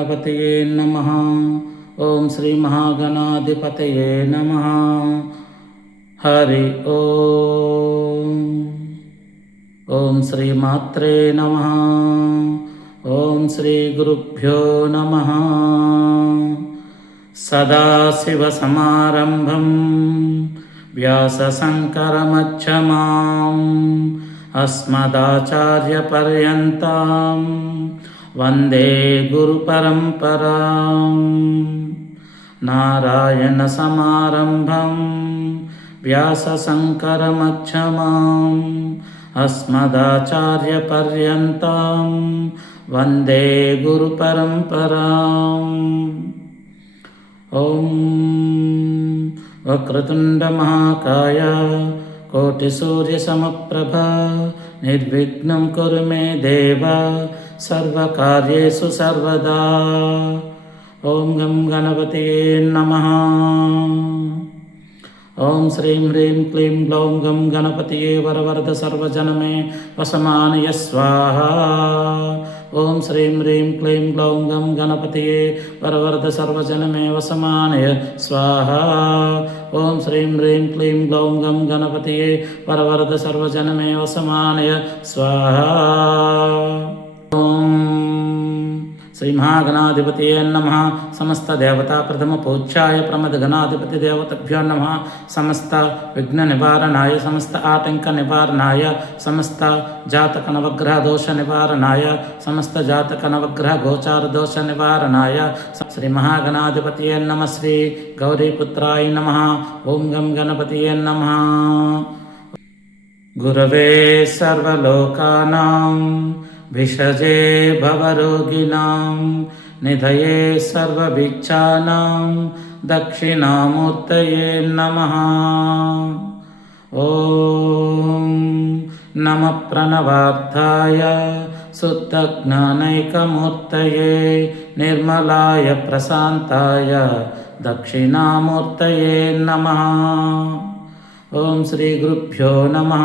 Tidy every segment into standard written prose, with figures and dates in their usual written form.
गणपतये नमः। ओम श्री महागणाधिपतये नमः। हरि ओम। ओम श्री मात्रे नमः। ओम श्री गुरुभ्यो नमः। सदाशिवसमारम्भं व्यासशङ्करमध्यमाम् अस्मदाचार्यपर्यन्तां वन्दे गुरुपरम्पराम्। नारायणसमारम्भं व्यासशङ्करमध्यमाम् अस्मदाचार्यपर्यन्तां वन्दे गुरुपरम्पराम्। ओम वक्रतुंड महाकाय कोटिसूर्यसमप्रभा निर्विघ्नं कुरु मे देव सर्वकार्येषु सर्वदा। ओम गं गणपतये नमः। ओम श्रीं ह्रीं क्लीं ग्लौं गं गणपतये वरवरद सर्वजनमे वसमानय स्वाहा। ओम श्रीं ह्रीं क्लीं ग्लौं गं गणपतये वरवरद सर्वजनमे वसमानय स्वाहा। ओम श्रीं ह्रीं क्लीं ग्लौं गं गणपतये वरवरद सर्वजनमे वसमानय स्वाहा। ओम श्री महागणाधिपतये नमः। समस्त देवता प्रथम पूज्याय प्रमद गणाधिपति देवताभ्यो नमः। समस्त विघ्न निवारणाय समस्त आतंक निवारणाय समस्त जातक नवग्रह दोष निवारणाय समस्त जातक नवग्रह गोचार दोष निवारणाय श्री महागणाधिपतये नमः। श्री गौरीपुत्राय नमः। ओम गं गणपतये नमः। गुरवे सर्वलोकानां भिषजे भवरोगिणां निधये सर्वभिक्षानां दक्षिणामूर्तये नमः। ॐ नमः प्रणवार्थाय शुद्धज्ञानैकमूर्तये निर्मलाय प्रशान्ताय दक्षिणामूर्तये नमः। ओम श्री गुरुभ्यो नमः।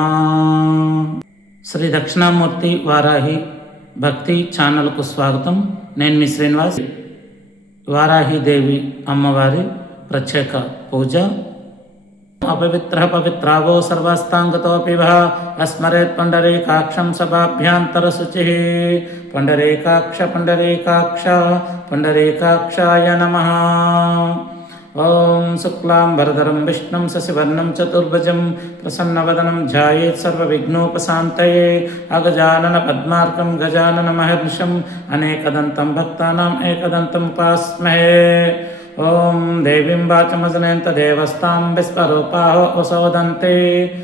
శ్రీ దక్షిణామూర్తి వారాహి భక్తి ఛానల్కు స్వాగతం. నేను మీ శ్రీనివాస్. వారాహిదేవి అమ్మవారి ప్రత్యేక పూజ. అపవిత్ర పవిత్రావో సర్వస్తాంగతోపి వః అస్మరేత్ పుండరీకాక్షం సభాభ్యాంతర శుచిః. పుండరీకాక్ష పుండరీకాక్ష పుండరీకాక్షాయ నమః. ఓం శుక్లాంబరధరం విష్ణుం శశివర్ణం చతుర్భుజం ప్రసన్నవదనం ధ్యాయేత్ సర్వవిఘ్నోపశాంతయే. అగజానన పద్మార్కం గజానన మహర్నిశం అనేకదంతం భక్తానాం ఏకదంతం ఉపాస్మహే. ఓం దేవీం వాచమజనయంత దేవస్తాం విశ్వరూపాః వసోదంతే.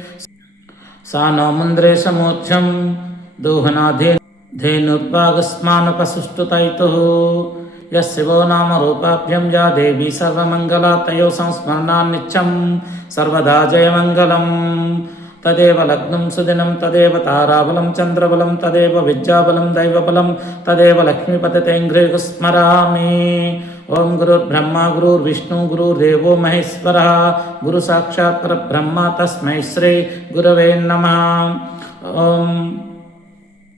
సా నో ముంద్రేశమూర్ధ్యం దూహనాధేనుర్వాగస్మానుపసుష్టుతైతుః. యశివో నామ రూపాభ్యం యా దేవీ సర్వమంగళా తయో సంస్మరణాన్నిత్యం సర్వదా జయమంగళం. తదేవ లగ్నం సుదినం తదేవ తారాబలం చంద్రబలం తదేవ విద్యాబలం దైవబలం తదేవ లక్ష్మీపతితేంఘ్రీः స్మరామి. ఓం గురుర్బ్రహ్మ గురుర్విష్ణు గురుర్దేవో మహేశ్వరः గురు సాక్షాత్ పరబ్రహ్మ తస్మై శ్రీ గురవే నమః. ఓం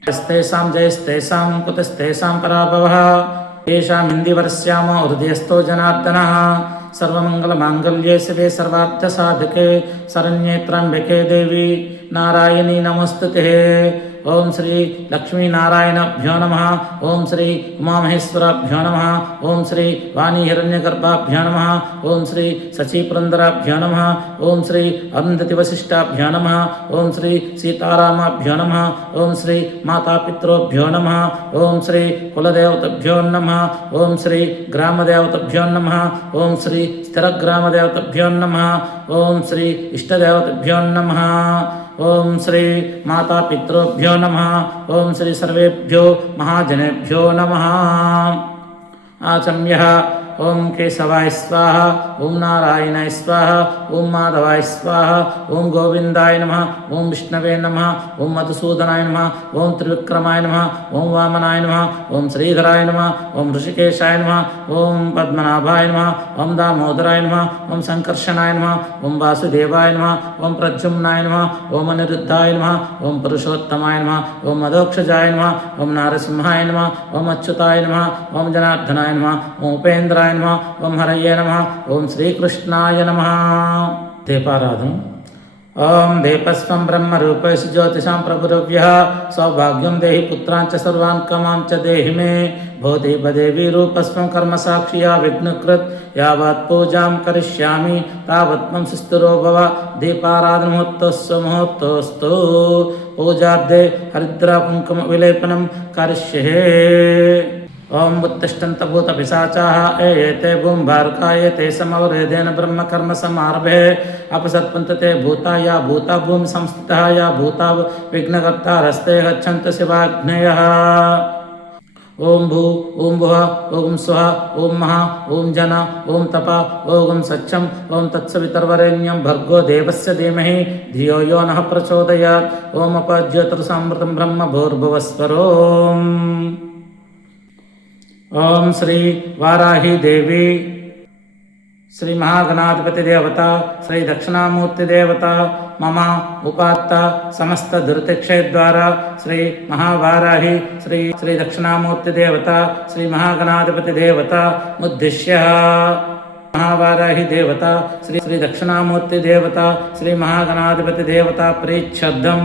యస్తేషాం జయస్తేషాం కుతస్తేషాం పరాభవః येषाम् हिन्दिवर्ष्यामो हृदयस्थो जनार्दनः. सर्वमङ्गलमाङ्गल्ये शिवे सर्वार्थसाधके शरण्ये त्र्यम्बके देवी नारायणी नमोस्तुते. ओम श्री लक्ष्मीनारायणाभ्यो नमः. ओम श्री उमामहेश्वराभ्यो नमः. ओम श्री वाणी हिरण्यगर्भाभ्यो नमः. ओम श्री शचीपुरन्दराभ्यो नमः. ओम श्री अरुन्धतिवसिष्ठाभ्यो नमः. ओम श्री सीतारामाभ्यो नमः. ओम श्री मातापितृभ्यो नमः. ओम श्री कुलदेवताभ्यो नमः. ओम श्री ग्रामदेवताभ्यो नमः. ओम श्री स्थिरग्रामदेवताभ्यो नमः. ओम श्री इष्टदेवताभ्यो नमः. ओम श्री माता पितृभ्यो नमः. ओम श्री सर्वेभ्यो महाजनेभ्यो नमः. आचम्यः ఓం కేశవాయ స్వాహ, ఓం నారాయణాయ స్వాహ, ఓం మాధవాయ స్వాహ, ఓం గోవిందాయ నమః, ఓం విష్ణవే నమః, ఓం మధుసూదనాయ నమః, ఓం త్రివిక్రమాయ నమః, ఓం వామనాయ నమః, ఓం శ్రీధరాయ నమః, ఓం ఋషికేశాయ నమః, ఓం పద్మనాభాయ నమః, ఓం దామోదరాయ నమః, ఓం సంకర్షణాయ నమః, ఓం వాసుదేవాయ నమః, ఓం ప్రద్యుమ్నాయ నమః, ఓం అనిరుద్ధాయ నమః, ఓం పురుషోత్తమాయ నమః, ఓం మదోక్షజాయ నమః, ఓం నారసింహాయ నమః, ఓం అచ్యుతాయ నమః, ఓం జనార్దనాయ నమః, ఓం ఉపేంద్రాయ నమః, ఓం హరయే నమః, ఓం శ్రీకృష్ణాయ నమః. దీపారాధన. ఓం దీపస్వం బ్రహ్మరూపేషు జ్యోతిషాం ప్రభురవ్యః సౌభాగ్యం దేహి పుత్రాంచ సర్వాన్ కామాంచ దేహి మే భూదేవదేవీ రూపస్వం కర్మసాక్షియా విఘ్నకృత్ యావత్ పూజాం కరిష్యామి తావత్ త్వం సుస్థిరో భవ. దీపారాధన ముహూర్తోస్తు పూజార్థే హరిద్ర కుంకుమ విలేపనం కరిష్యే. ఓం ఉత్తిష్టంత భూత పిశాచాః ఏతే భూమిభారకాయేతే సమవరేదేన బ్రహ్మకర్మ సమారభే అపసత్పంతతే భూతా యా భూతా భూమి సంస్థితః యా భూతా విఘ్నకర్తారస్తే గచ్చन्तు శివాగ్నేయః. ఓం భూ ఓం భువ ఓం స్వః ఓం మహా ఓం జన ఓం తప ఓం సత్యం ఓం తత్సవితర్వరేణ్యం భర్గో దేవస్య ధీమహి ధియో యో నః ప్రచోదయాత్. ఓం అపజ్యోతిర్సమృతం బ్రహ్మ భూర్భువస్వరోం. ఓం శ్రీ వారాహి దేవి, శ్రీ మహాగణాధిపతి దేవత, శ్రీ దక్షిణామూర్తి దేవత, మమ ఉపాత్త సమస్త దురితక్షయ ద్వారా శ్రీ మహావారాహి శ్రీ దక్షిణామూర్తి దేవత, శ్రీ మహాగణాధిపతి దేవత ఉద్దిశ్య మహావారాహి దేవత, శ్రీ దక్షిణామూర్తి దేవత, శ్రీ మహాగణాధిపతి దేవత ప్రీచ్ఛద్దం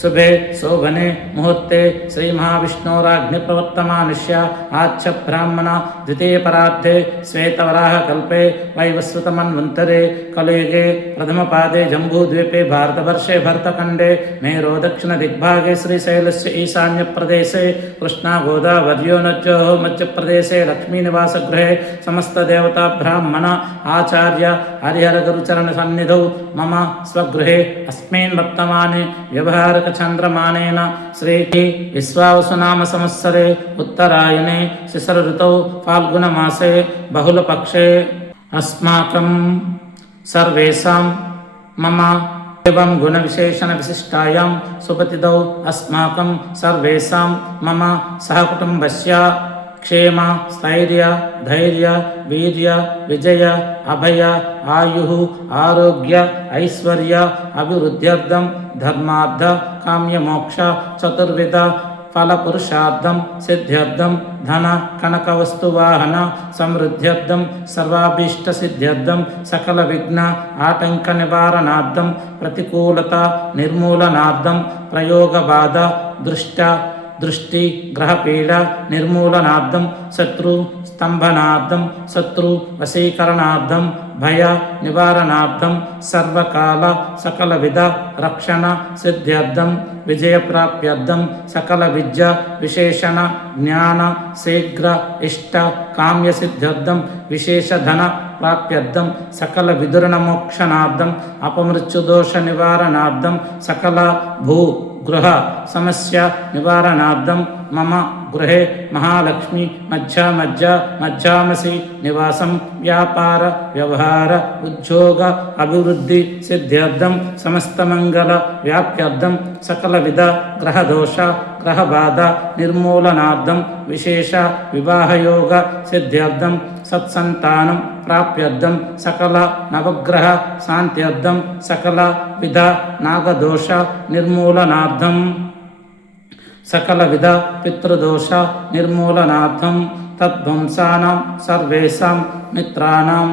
శుభే శోభనే ముహూర్తే శ్రీ మహావిష్ణోరాగ్ని ప్రవర్తమానుష్య ఆచ్ఛ బ్రాహ్మణ ద్వితీయ పరార్థే శ్వేతవరాహ కల్పే వైవస్వతమన్వంతరే కలియుగే ప్రథమ పాదే జంబూద్వీపే భారతవర్షే భరతఖండే మేరో దక్షిణ దిగ్భాగే శ్రీశైలస్య ఈశాన్య ప్రదేశే కృష్ణా గోదావర్యో నద్యోః మధ్యప్రదేశే లక్ష్మీనివాసగృహే సమస్త దేవతా బ్రాహ్మణ ఆచార్య హరిహర గురుచరణ సన్నిధౌ మమ స్వగృహే అస్మిన్ వర్తమానే వ్యవహార చంద్రమానేన శ్రీ విశ్వావసునామ సంవత్సరే ఉత్తరాయణే శిశిర ఋతౌ ఫాల్గుణ మాసే బహుళపక్షే అస్మాకం సర్వేషాం మమ ఏవం గుణ విశేషణ విశిష్టాయాం సుపతిదౌ అస్మాకం సర్వేషాం మమ సహకుటుంబస్య క్షేమ స్థైర్య ధైర్య వీర్య విజయ అభయ ఆయు ఆరోగ్య ఐశ్వర్య అభివృద్ధ్యర్థం ధర్మార్థ కామ్యమోక్ష చతుర్విధ ఫలపురుషార్థం సిద్ధ్యర్థం ధన కనక వస్తువాహన సమృద్ధ్యర్థం సర్వాభీష్ట సిద్ధ్యర్థం సకల విఘ్న ఆటంక నివారణార్థం ప్రతికూలత నిర్మూలనార్థం ప్రయోగ బాధ దృష్టి గ్రహపీడ నిర్మూలనార్థం శత్రు స్తంభనార్థం శత్రు వశీకరణార్థం భయ నివారణార్థం సర్వకాల సకల విధ రక్షణ సిద్ధ్యర్థం విజయప్రాప్త్యర్థం సకల విద్య విశేషణ జ్ఞాన శీఘ్ర ఇష్ట కామ్య సిద్ధ్యర్థం విశేష ధన ప్రాప్త్యర్థం సకల విదురణ మోక్షణార్థం అపమృత్యుదోష నివారణార్థం సకల భూ గృహ సమస్య నివారణార్థం మమ గృహే మహాలక్ష్మి మధ్యామసి నివాసం వ్యాపార వ్యవహార ఉద్యోగ అభివృద్ధి సిద్ధ్యర్థం సమస్తమంగళ వ్యాప్త్యర్థం సకల విధ గ్రహదోష గ్రహబాధ నిర్మూలనార్థం విశేష వివాహయోగ సిద్ధ్యర్థం సత్సంతానం ప్రాప్త్యర్థం సకల నవగ్రహ శాంత్యర్థం సకల విధ నాగదోష నిర్మూలనార్థం సకల విధ పితృదోష నిర్మూలనార్థం తద్వంశానాం సర్వేషాం మిత్రాణం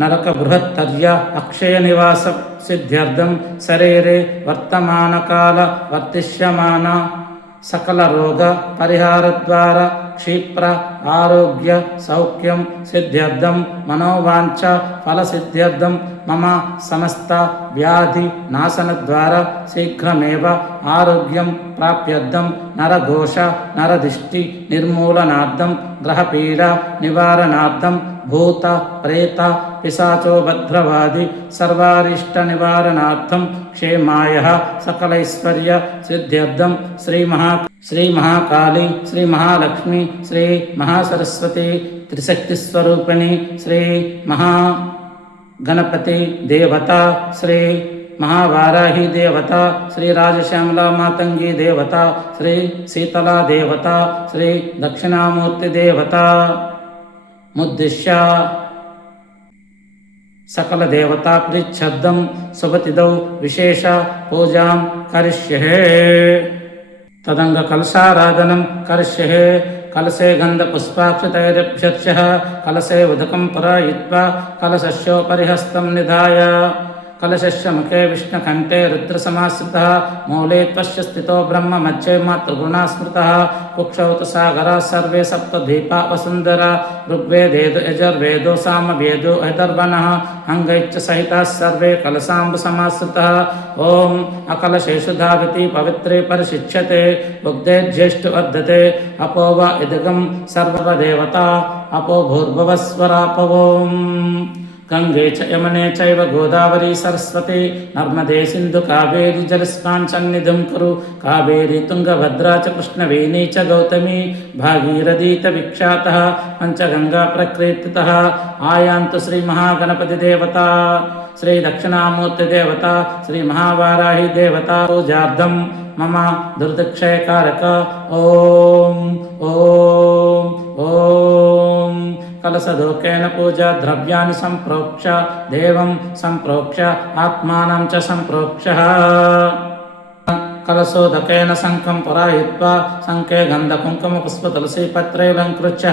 నరక బృహత్తర్య అక్షయ నివాస సిద్ధ్యర్థం శరీరే వర్తమానకాల వర్తిష్యమాన సకల రోగ పరిహార ద్వారా క్షిప్ర ఆరోగ్య సౌఖ్యం సిద్ధ్యర్థం మనోవాంఛ ఫల సిద్ధ్యర్థం మమ సమస్త వ్యాధి నాశన ద్వారా శీఘ్రమేవ ఆరోగ్యం ప్రాప్త్యర్థం నరఘోష నరదిష్టి నిర్మూలనార్థం గ్రహపీడ నివారణార్థం భూత ప్రేత పిశాచో భద్రవాది సర్వారిష్ట నివారణార్థం క్షేమాయ సకలైశ్వర్య సిద్ధ్యర్థం శ్రీ శ్రీ మహాకాళి, శ్రీ మహాలక్ష్మి, శ్రీ మహాసరస్వతి త్రిశక్తిస్వరూపిణి, శ్రీ మహాగణపతి దేవత, శ్రీ महावाराही देवता, श्री राजश्यामला मातंगी देवता, श्री शीतला देवता, श्री दक्षिणामूर्ति देवता मुद्दिश्य सकल देवता परिच्छब्दं शुभतिदौ विशेष पूजां करिष्ये। तदंग कलशाराधनं करिष्ये। कलशे गन्धपुष्पाक्षतैरभ्यर्च्य कलशे उदकं पूरयित्वा कलशस्योपरि हस्तं निधाय कलशस्य मुखे विष्णुकण्ठे रुद्रसमाश्रितः मूले त्वस्य स्थितो ब्रह्म मध्ये मातृगुणा स्मृतः कुक्षौ तु सागराः सर्वे सप्तद्वीपा वसुन्धरा ऋग्वेदेषु यजुर्वेदो सामवेदो अथर्वणः अङ्गैश्च सहिताः सर्वे कलशाम्बुसमाश्रितः ॐ अकलशेषु धावति पवित्रे परिशिच्यते उग्धे ज्येष्ठ वर्धते अपो वा इदगं सर्वदेवता अपो भूर्भुवस्वरापवोम् गंगे च यमुने चैव गोदावरी सरस्वती नर्मदे सिंधु कावेरी जलस्नान् सन्निधिं कुरु कावेरी तुंगभद्रा च कृष्णवेणी च गौतमी भागीरथी च विख्यातः पंचगंगा प्रकृतितः आयान्तु श्री महागणपति देवता श्री दक्षिणामूर्ति देवता श्री महावाराही देवता पूजार्थं मम दुर्दक्षयकारक ओम ओम ओम कलशधूकेन पूजा द्रव्याणि संप्रोक्ष देवं संप्रोक्ष आत्मानं च संप्रोक्ष कलशोदकेन शङ्खं पूरयित्वा शङ्खे गन्धकुङ्कुमपुष्पतुलसीपत्रैलङ्कृत्य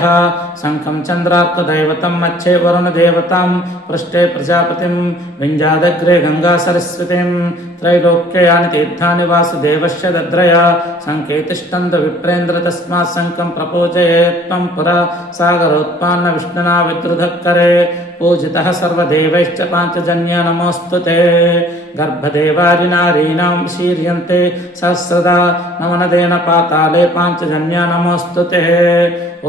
शङ्खं चन्द्रार्कदैवतं मध्ये वरुणदेवतां पृष्ठे प्रजापतिं विञ्जादग्रे गङ्गासरस्वतीं त्रैलोक्ये यानि तीर्थानि वासुदेवस्य दद्रया शङ्खे तिष्ठन्त विप्रेन्द्र तस्मात् शङ्खं प्रपूजयेत् त्वं पुरा सागरोत्पन्न विष्णुना विद्रुधक्करे पूजितः सर्वदेवैश्च पाञ्चजन्य नमोऽस्तु ते गर्भदेवादिनारीणां शीर्यन्ते सहस्रदा नवनदेन पाताले पाञ्चजन्य नमोऽस्तु ते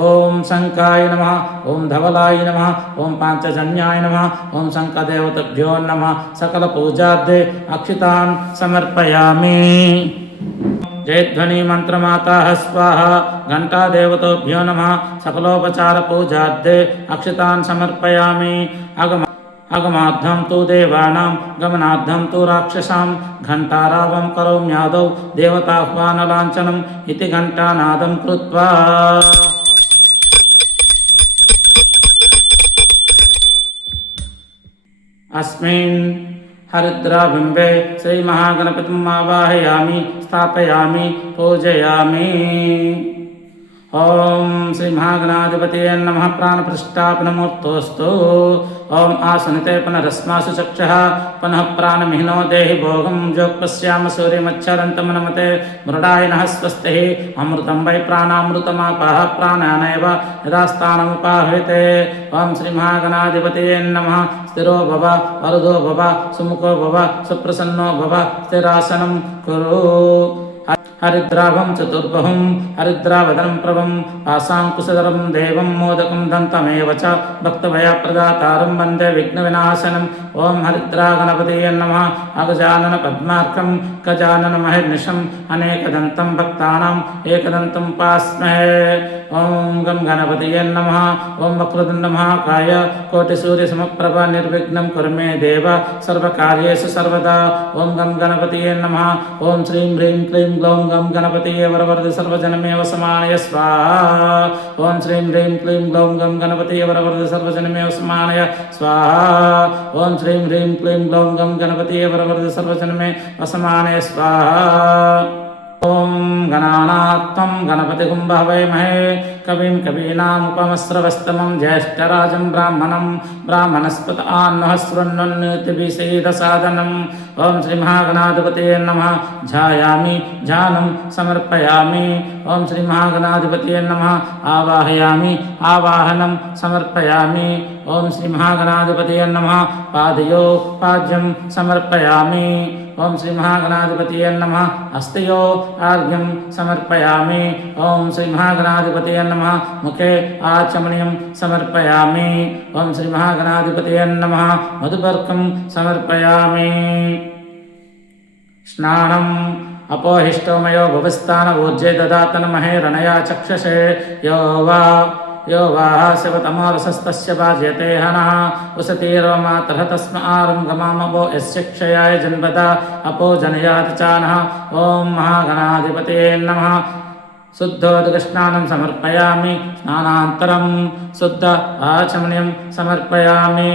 ओम शंकाय नमः ओम धवलाय नमः ओम पांचजन्याय नमः ओम शंखदेवताभ्यो नमः सकल पूजार्थे अक्षितान् समर्पयामि। जयध्वनि मंत्रमाताः स्वाहा घंटा देवताभ्यो नमः सकलोपचार पूजार्थे अक्षितान् समर्पयामि। अगमाद्धं तु देवानां गमनाद्धं तु राक्षसां घंटारावं करोम्यादौ देवताह्वानलाञ्छनम् इति घंटानादं कृत्वा अस्मिन् हरिद्राबिम्बे श्री महागणपतिम् आवाहयामि स्थापयामि पूजयामि। ओम श्री महागणाधिपतये नमः प्राणप्रतिष्ठापनमूर्तोऽस्तु। ओम आसनिते पुनरस्मासु चक्षुः पुनः प्राणमिहिनो देहि भोगं जोक्पश्याम सूर्यमच्छरन्तमनमते मृडाय नः स्वस्तिः अमृतं वै प्राणामृतमापाः प्राणानेव यदा स्थानमुपाहृते। ओम श्री महागणाधिपतये नमः स्थिरो भव वरदो भव सुमुखो भव सुप्रसन्नो भव स्थिरासनं कुरु। हरिद्राभं चतुर्बहुं हरिद्रावदनं प्रभं पाशाङ्कुशधरं देवं मोदकं दन्तमेव च भक्तभयप्रदातारं वन्दे विघ्नविनाशनम्। ओं हरिद्रागणपतये नमः अगजानन पद्मार्कं गजाननमहर्निशम् अनेकदन्तं भक्तानाम् एकदन्तम् उपास्महे। ओं गं गणपतये नमः ओं वक्रतुण्डमहाकाय कोटिसूर्यसमप्रभ निर्विघ्नं कुरु मे देव सर्वकार्येषु सर्वदा। ओं गं गणपतये नमः ओं श्रीं ह्रीं क्लीं ग्लौं गं गणपतये वरवरद सर्वजनमे वसमानय स्वाहा। ओं श्रीं ह्रीं क्लीं ग्लौं गं गणपतये वरवरद सर्वजनमे वसमानय स्वाहा। ओं श्रीं ह्रीं क्लीं ग्लौं गं गणपतये वरवरद सर्वजनमे वसमानय स्वाहा। ओम गणानात्मं गणपतिगुं भावयमहे कविं कवीनामुपमस्रवस्तमं ज्येष्ठराजं ब्राह्मणं ब्राह्मणस्पत आन्नः शृण्वन्नोतिभिषेदसादनम्। ओम श्री महागणाधिपतये नमः ध्यायामि ध्यानं समर्पयामि। ओम श्री महागणाधिपतये नमः आवाहयामि आवाहनं समर्पयामि। ओम श्री महागणाधिपतये नमः पादयो पाद्यं समर्पयामि। ओम श्री महागणाधिपतये नमः हस्तयो आर्घ्यं समर्पयामि। ओम श्री महागणाधिपतये नमः मुखे आचमनीयं समर्पयामि। ओम श्री महागणाधिपतये नमः मधुपर्कं समर्पयामि। स्नानम् अपोहिष्टोमयो भुवस्थान ऊर्जे ददातन महेरणया चक्षसे यो वा शिवतमोरसस्तस्य वाज्यते हनः उसतीर्वमातरः तस्म आरुं गमामवो यस्य क्षयाय जन्मदा अपो जनयाति चानः। ॐ महागणाधिपतये नमः। शुद्धोदकस्नानं समर्पयामि। स्नानान्तरं शुद्ध आचमनीयं समर्पयामि।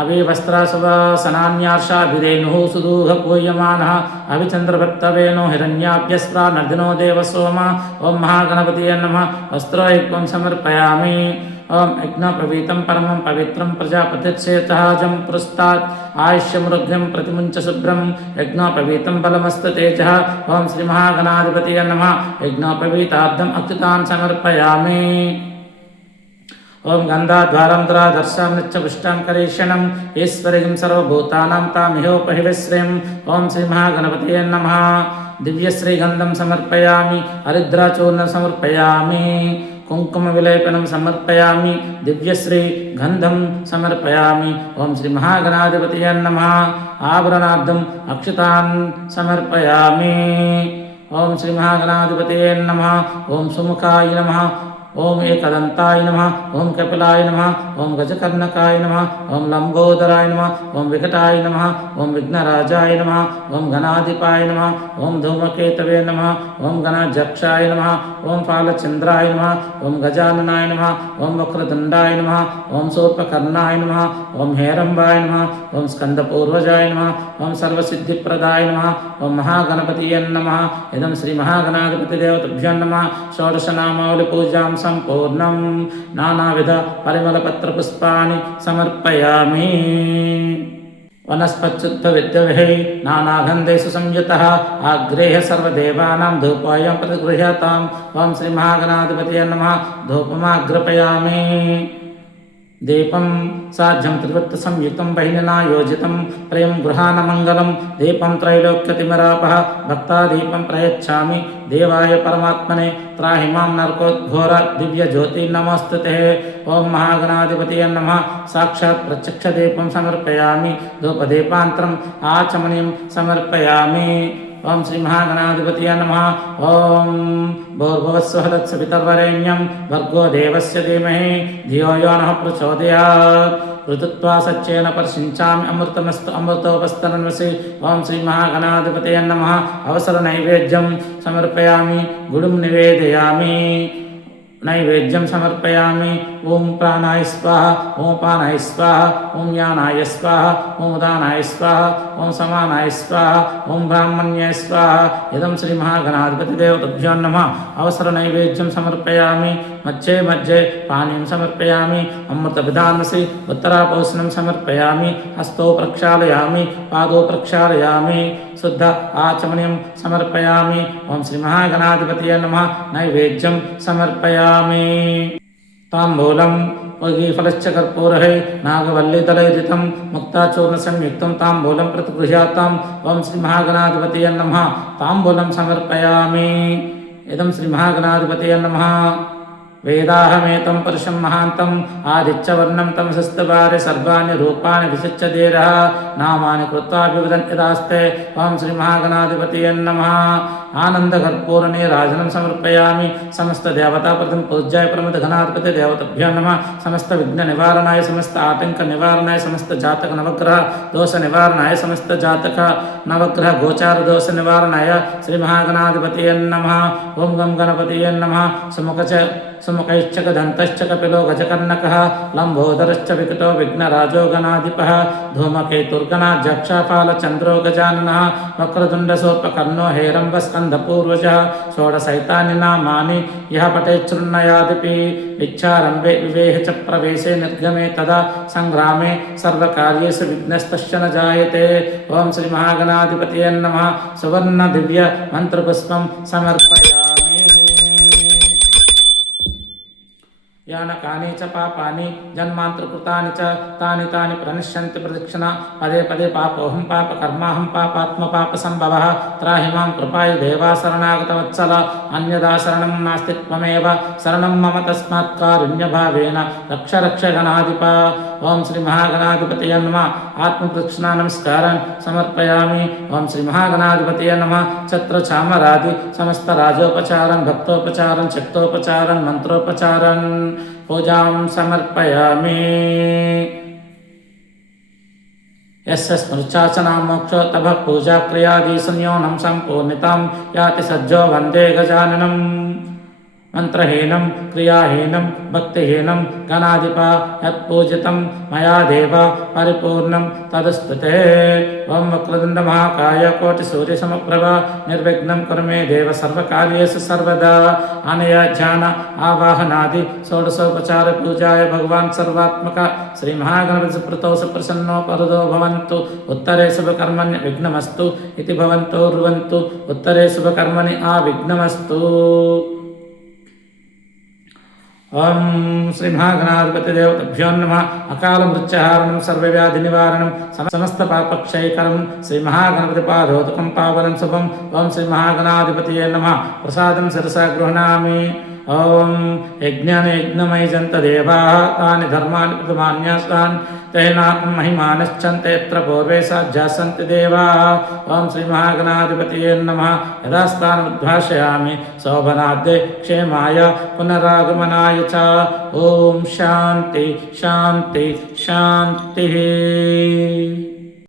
अभिवस्त्रसुवासनान्यार्षाभिधेनुः सुदूहपूयमानः अभिचन्द्रभक्तवेनो हिरण्याभ्यस्रा नर्दिनो देवसोम। ॐ महागणपतये नमः। वस्त्रैक्यं समर्पयामि। ॐ यज्ञोपवीतं परमं पवित्रं प्रजापतिर्चेतहाजं पुरस्तात् आयुष्यमृग्यं प्रतिमुञ्च शुभ्रं यज्ञोपवीतं बलमस्तु तेजः। ॐ श्रीमहागणाधिपतये नमः। यज्ञोपवीताब्धम् अच्युतान् समर्पयामि। ॐ गन्धाद्वारं दुरादर्शां नित्यपुष्टां करीषणम् ईश्वरीं सर्वभूतानां तामिहोपहिविश्रीं। ॐ श्रीमहागणपतये नमः। दिव्यश्रीगन्धं समर्पयामि। हरिद्राचूर्णं समर्पयामि। कुङ्कुमविलेपनं समर्पयामि। दिव्यश्रीगन्धं समर्पयामि। ॐ श्रीमहागणाधिपतये नमः। आभरणार्थम् अक्षतान् समर्पयामि। ॐ श्रीमहागणाधिपतये नमः। ॐ सुमुखाय नमः। ओम एकदंताय नमः। ओम कपिलाय नमः। ओम गजकर्णकाय नमः। ओम लंबोदराय नमः। ओम विकटाय नमः। ओम विघ्नराजाय नमः। ओम गणाधिपाय नमः। ओम धूमकेतवे नमः। ओम गणाध्यक्षाय नमः। ओम फालचंद्राय नमः। ओम गजाननाय नमः। ओम वक्रतुंडाय नमः। ओम शूर्पकर्णाय नमः। ओम हेरंबाय नमः। ओम स्कंदपूर्वजाय नमः। ओम सर्वसिद्धिप्रदाय नमः। ओम महागणपतये नमः। इदं श्री महागणाधिपतिदेवताभ्यो नमः। षोडशनामावली पूजां संपूर्णं नानाविध परिमलपत्रपुष्पाणि समर्पयामि। वनस्पत्युत्थविद्यभिः नानागन्धेषु संयुतः आग्रेह सर्वदेवानां धूपोऽयं प्रतिगृह्यताम्। ॐ श्रीमहागणाधिपतये नमः। धूपमाग्रपयामि। दीपं साध्यं त्रिवृत्तसंयुक्तं बहिनिना योजितं प्रियं गृहाणमङ्गलं दीपं त्रैलोक्यतिमिरापः भक्तादीपं प्रयच्छामि। देवाय परमात्मने त्राहि मां नरकोद्घोर दिव्यज्योति नमोस्तुते। ॐ महागणाधिपतये नमः। साक्षात् प्रत्यक्षदीपं समर्पयामि। धूपदीपान्तरम् आचमनीयं समर्पयामि। ओम श्री महागणाधिपतये नमः। ओम भूर्भुवस्सुः तत्सवितुर्वरेण्यं भर्गो देवस्य धीमहि धियो यो नः प्रचोदयात्। ऋतुत्वा सच्चेन परशिञ्चामि अमृतमस्तु अमृतोपस्तनन्वसि। ओम श्री महागणाधिपतये नमः। अवसर नैवेद्यं समर्पयामि। गुडुं निवेदयामि। नैवेद्यं समर्पयामि। ओम प्राणाय स्वाहा। ओम पानाय स्वाहा। ओम यानाय स्वाहा। ओम उदानाय स्वाहा। ओम समानाय स्वाहा। ओम ब्राह्मण्याय स्वाहा। इदं श्री महागणाधिपतिदेवताभ्यो नमः। अवसर नैवेद्यं समर्पयामि। मध्ये मध्ये पानीयं समर्पयामि। अमृतपिधानसि उत्तरापोषणं समर्पयामि। हस्तौ प्रक्षालयामि। पादौ प्रक्षालयामि। शुद्ध आचमनीयं समर्पयामि। ओम श्री महागणाधिपतये नमः। नैवेद्यं समर्पयामि। ताम्बूलं फलश्च कर्पूरः नागवल्लीदलैर्युतं मुक्ताचूर्णसंयुक्तं ताम्बूलं प्रतिगृह्याताम्। ओम श्री महागणाधिपतये नमः। ताम्बूलं समर्पयामि। इदं श्री महागणाधिपतये नमः। वेदाहमेतं पुरुषं महान्तम् आदित्यवर्णं तमसस्तवारे सर्वाणि रूपाणि विशिच्य धीरः नामानि कृत्वा विवदन् यदास्ते। ओम श्री महागणाधिपतये नमः। आनन्दकर्पूरनीराजनं समर्पयामि। समस्त देवताप्रथम पूज्याय प्रमथगणाधिपति देवताभ्यो नमः। समस्त विघ्न निवारणाय समस्त आतंक निवारणाय समस्त जातक नवग्रह दोष निवारणाय समस्त जातक नवग्रह गोचार दोष निवारणाय श्री महागणाधिपतये नमः। ओम गं गणपतये नमः। सुमुखैश्च दन्तश्च कपिलो गजकर्णकः लम्बोदरश्च विकटो विघ्नराजो गणाधिपः धूमकेतुर्गणाध्यक्षपालचन्द्रो गजाननः वक्रतुण्डशोपकर्णो हेरम्बस्कन्धपूर्वजः षोडशैतानि नामानि यः पठेच्छृण्वयादिपि इच्छारम्भे विवेहे च प्रवेशे निर्गमे तदा संग्रामे सर्वकार्येषु विघ्नस्तस्य न जायते। ओम श्री महागणाधिपतये नमः। सुवर्ण दिव्य मंत्रपुष्पं समर्पयामि। यानकानि च पापानि जन्मान्तरकृतानि च तानि तानि प्रणश्यन्ति प्रदक्षिणा पदे पदे पापोऽहं पापकर्माहं पापात्म पापसम्भवः त्राहि मां कृपाय देवा शरणागतवत्सल अन्यदा शरणं नास्ति त्वमेव शरणं मम तस्मात् कारुण्यभावेन रक्ष रक्ष गणाधिप। ఓం శ్రీ మహాగణాధిపతయ నమః ఆత్మప్రదక్షిణ నమస్కారం సమర్పయామి. ఓం శ్రీ మహాగణాధిపతయ నమః ఛత్రచామరాది సమస్త రాజోపచారం భక్తోపచారం శక్తోపచారం మంత్రోపచారం పూజాం సమర్పయామి. यस्य स्मृच्छाचना मोक्षोत्तभ पूजा क्रियादि संयोनं सम्पूर्णितां याति सज्जो वन्दे गजाननं. मंत्रहीनं क्रियाहीनं भक्तिहीनं गणाधिपा यत्पूजितं मया देव परिपूर्णं तदस्तु ते. ओं वक्रतुण्ड महाकाय कोटिसूर्यसमप्रभ निर्विघ्नं कुरु मे देव सर्वकार्येषु सर्वदा. अनया ध्यान आवाहनादि षोडशोपचार पूजाय भगवान् सर्वात्मक श्री महागणपति सुप्रतो सुप्रसन्नो परदो भवन्तु. उत्तरे शुभकर्मणि विघ्नमस्तु इति भवन्तो ब्रुवन्तु. उत्तरे शुभकर्मणि आविघ्नमस्तु. ओं श्री महागणाधिपतिदेवताभ्यो नमः. अकाल मृत्युहारणं सर्वव्याधिनिवारणं समस्त पापक्षयकरं श्री महागणपतिपादोदकं पावनं शुभम्. ओं श्री महागणाधिपतये नमः. प्रसादं शिरसा गृह्णामि. ओं यज्ञान यज्ञमयि जन्त देवाः तानि धर्माणि प्रथमान्यास्तान् तेनात्म महिमानश्चन्ते यत्र पूर्वे साध्याः सन्ति देवाः. ओं श्री महागणाधिपतये नमः. यथास्थानमुद्भाषयामि शोभनाद्ये क्षेमाय पुनरागमनाय च. ओं शान्ति शान्ति शान्तिः.